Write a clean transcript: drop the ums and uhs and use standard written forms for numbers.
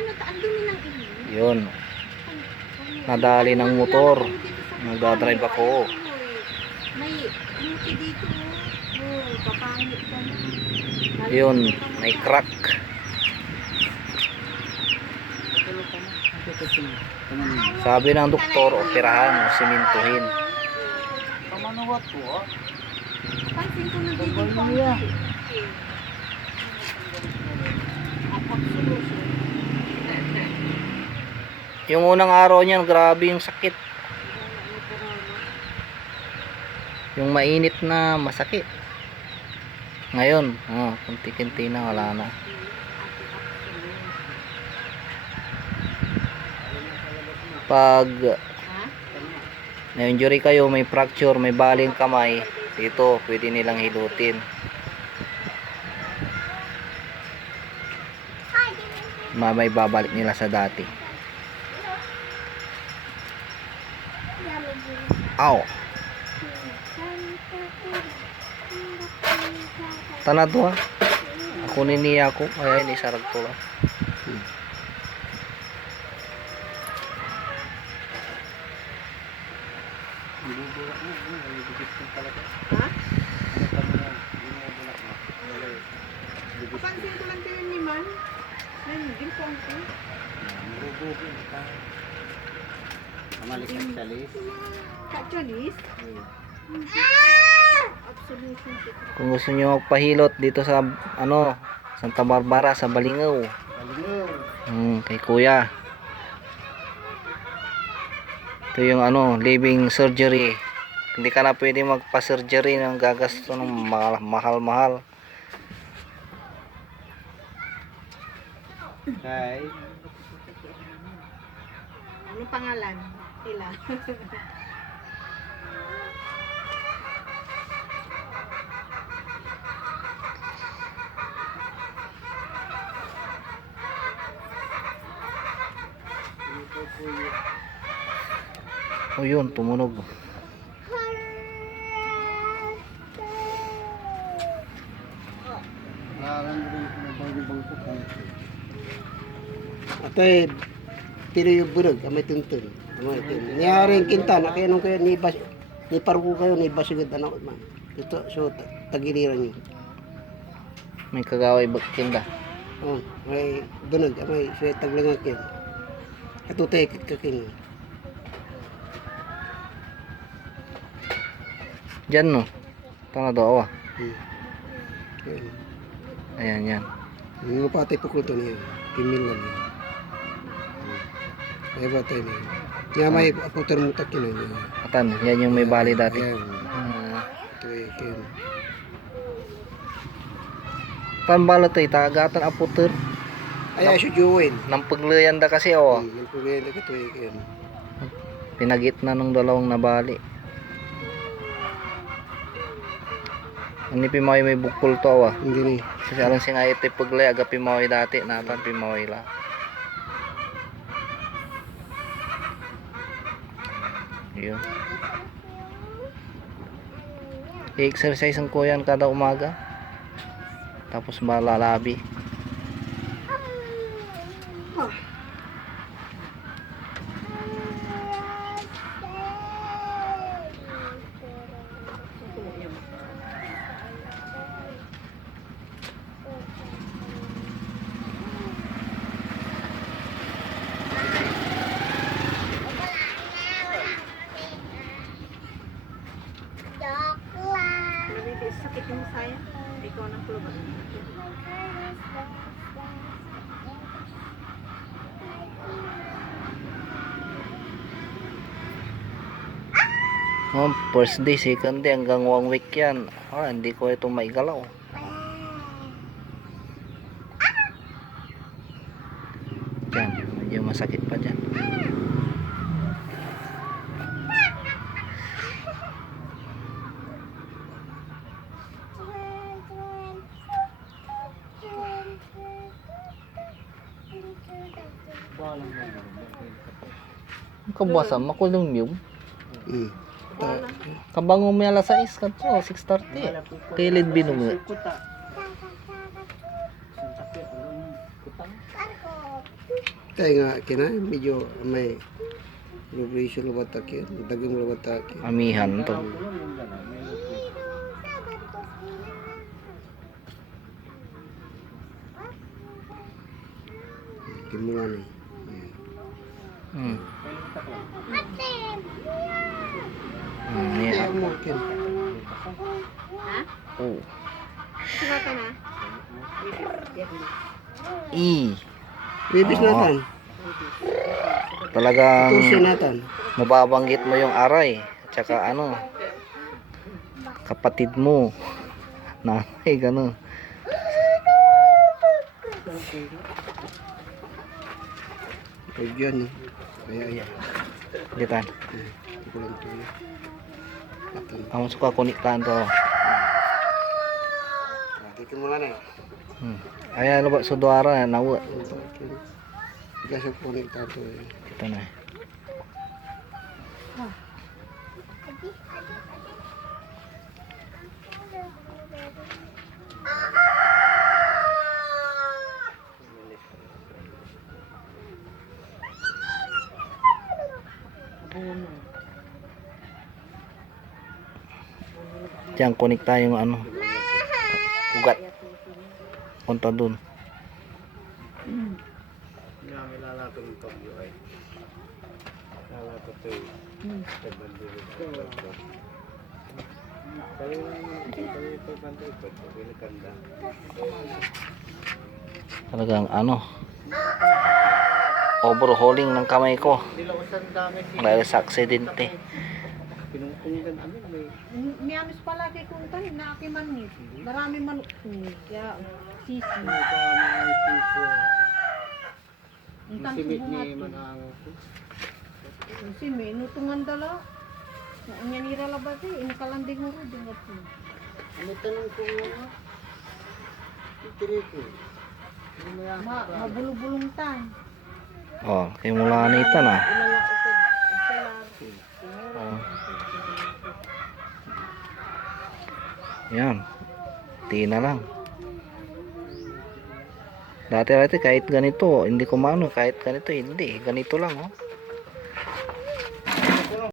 ano, ang dumi ng ilong. Yun. Nadali ng motor. Nagdadrive ako. May inuti dito. Oh, papangit ka na. Yun, may crack. Sabi ng doktor, operahan o simintuhin. Pamanuwat po, Pansin ko na dito po. Apat solution. Yung unang araw niyan, grabe yung sakit. Yung mainit na masakit. Ngayon, kunti-kunti na, wala na. Pag na-injury kayo, may fracture, may baling kamay, dito pwede nilang hilutin. May babalik nila sa dati. Aw. Tana to ha. Ako niniya ko, kaya ini sarag to lang. Ha? Pansin ko lang din ni Man. Ayun, din po ako. Amalik ang salis. Kachalis? Absolution. Kung gusto niyo magpahilot dito sa Santa Barbara sa Balingaw. Kay Kuya. Ito yung living surgery. Hindi ka na pwede magpa-surgery ng gagasto ng mahal-mahal. Kay Anong pangalan? Ila. O yun, tumunog. Atay tiro yung burog, amay tuntun. Amay tuntun. Niyari yung kinta, na kaya nung kayo, ni paruko kayo, ni basigad anak man. Ito, so, tagiliran nyo. May kagaway kinda. Oh, may bunog, amay, so, taglangan kayo. Ito tayo kakin. Diyan no. Tana do awa. Ayan. Ayan yan. Yung patay po ko ito niya. Kimil lang yun. Ay patay niya. Kaya may aputar mo takin na niya. Atan, yan yung may bali dati. Ayan. Ah, Ito ay kin. Tan balot ay tagatan aputer. Ay asyo juwin. Nang paglayan da kasi awa. Yung pagkain na ito ay kin. Pinagitna ng dalawang nabali. Ani pimaway may bukol to awa. Hindi ni. Kasi alang singayit ay paglay aga pimaway dati, natan pimaway la. Yun. I-exercise ang kuyan kada umaga. Tapos malalabi. Sakit yung saya. Ikaw ng kulubang. First day, second day, hanggang 1 week yan. Hindi ko ito maigalaw. Yan, medyo masakit pa dyan. Kabasa, makulong yun. Kabango mo alas 6 kanto, 6:30. Kilid binungo. Tay nga kina medyo may vibration labatak yun. Dagang labatak yun. Amihan to. Kimulan eh. Hmm. Kaya Yan. mo kin. Ha? Oh. Sira ka na? E. Bibis Oo. natan. Talagang Tusin natan. mababanggit mo yung aray. Tsaka ano, kapatid mo. Nanay, gano'n. Pag yun eh. Kaya yan. Ditan. Kulang to yun. Atan. Ang suka kuniktaan to. Kimulan eh. Ay, ano ba? Sudwara, nawa. Gasok po ni tato eh. Ito na. Diyan, kunikta yung ano. Ugat. Punta dun. Talagang ano, overhauling ng kamay ko dahil sa aksidente. Miyamis pala kay Kuntan, naakiman ni. Marami man. Kaya, sisi. Kuntan subungat. Kasi may nutungan dala. Ang nira labas eh. Inakalandig mo ko. Ano tanong ko nga? Itiri ko. Mabulong-bulong tayo. Oh, kay mula na ito na. Ilala ukod. Salar. Oh. Yan. Tina lang. Dati kahit ganito, hindi ko maano, kahit ganito, hindi. Ganito lang, oh.